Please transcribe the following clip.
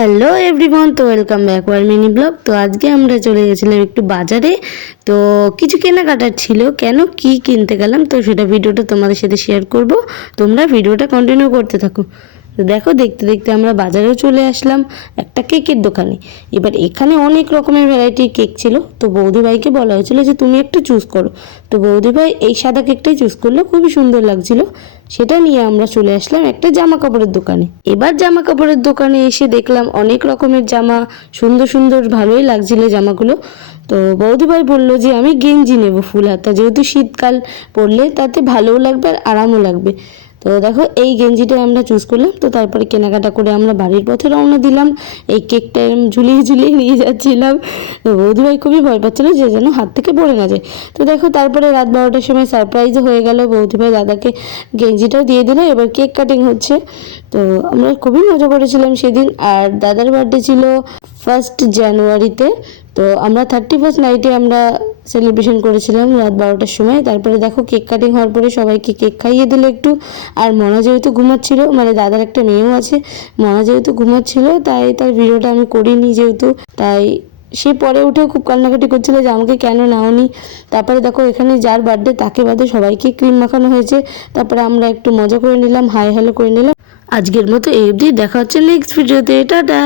Hello everyone, তো welcome back our mini blog. তো আজকে আমরা চলে গেছিলাম একটু বাজারে। তো কিছু কেনাকাটার ছিল, কেন কি কিনতে গেলাম তো সেটা ভিডিওটা তোমাদের সাথে শেয়ার করব। তোমরা ভিডিওটা কন্টিনিউ করতে থাকো। তো দেখো, দেখতে দেখতে আমরা বাজারেও চলে আসলাম একটা কেকের দোকানে। এবার এখানে অনেক রকমের ভ্যারাইটির কেক ছিল। তো বৌদি ভাইকে বলা হয়েছিল যে তুমি একটা চুজ করো। তো বৌদি ভাই এই সাদা কেকটাই চুজ করলো, খুবই সুন্দর লাগছিল। সেটা নিয়ে আমরা চলে আসলাম একটা জামা কাপড়ের দোকানে। এবার জামা কাপড়ের দোকানে এসে দেখলাম অনেক রকমের জামা, সুন্দর সুন্দর, ভালোই লাগছিল জামাগুলো। তো বৌদি ভাই বললো যে আমি গেঞ্জি নেব ফুল হাতা, যেহেতু শীতকাল পরলে তাতে ভালোও লাগবে আর আরামও লাগবে। তো দেখো এই গেঞ্জিটা আমরা চুজ করলাম। তো তারপরে কেনাকাটা করে আমরা বাড়ির পথে রওনা দিলাম। এই কেকটা ঝুলিয়ে ঝুলিয়ে নিয়ে যাচ্ছিলাম। তো বৌদি ভাই খুবই ভয় পাচ্ছিল যে যেন হাত থেকে পড়ে না যায়। তো দেখো তারপরে রাত 12টার সময় সারপ্রাইজও হয়ে গেল, বৌদি ভাই দাদাকে গেঞ্জিটাও দিয়ে দিল। এবার কেক কাটিং হচ্ছে। তো আমরা খুবই মজা করেছিলাম সেদিন। আর দাদার বার্থডে ছিল 1 জানুয়ারিতে। তো আমরা 31 নাইটে আমরা সেলিব্রেশন করেছিলাম রাত 12টার সময়। তারপরে দেখো কেক কাটিং হওয়ার পরে সবাইকে কেক খাইয়ে দিল একটু। আর মনা যেহেতু ঘুমাচ্ছিল, মানে দাদার একটা মেয়েও আছে, মনা যেহেতু ঘুমাচ্ছিল তাই তার ভিডিওটা আমি করিনি যেহেতু, তাই সে পরে উঠেও খুব কান্নাকাটি করছিল যে আমাকে কেন নাওনি। তারপরে দেখো এখানে যার বার্থডে তাকে বাদে সবাইকে ক্রিম মাখানো হয়েছে। তারপরে আমরা একটু মজা করে নিলাম, হাই হ্যালো করে নিলাম। আজকের মতো এই অবধি, দেখা হচ্ছে নেক্সট ভিডিওতে। টাটা।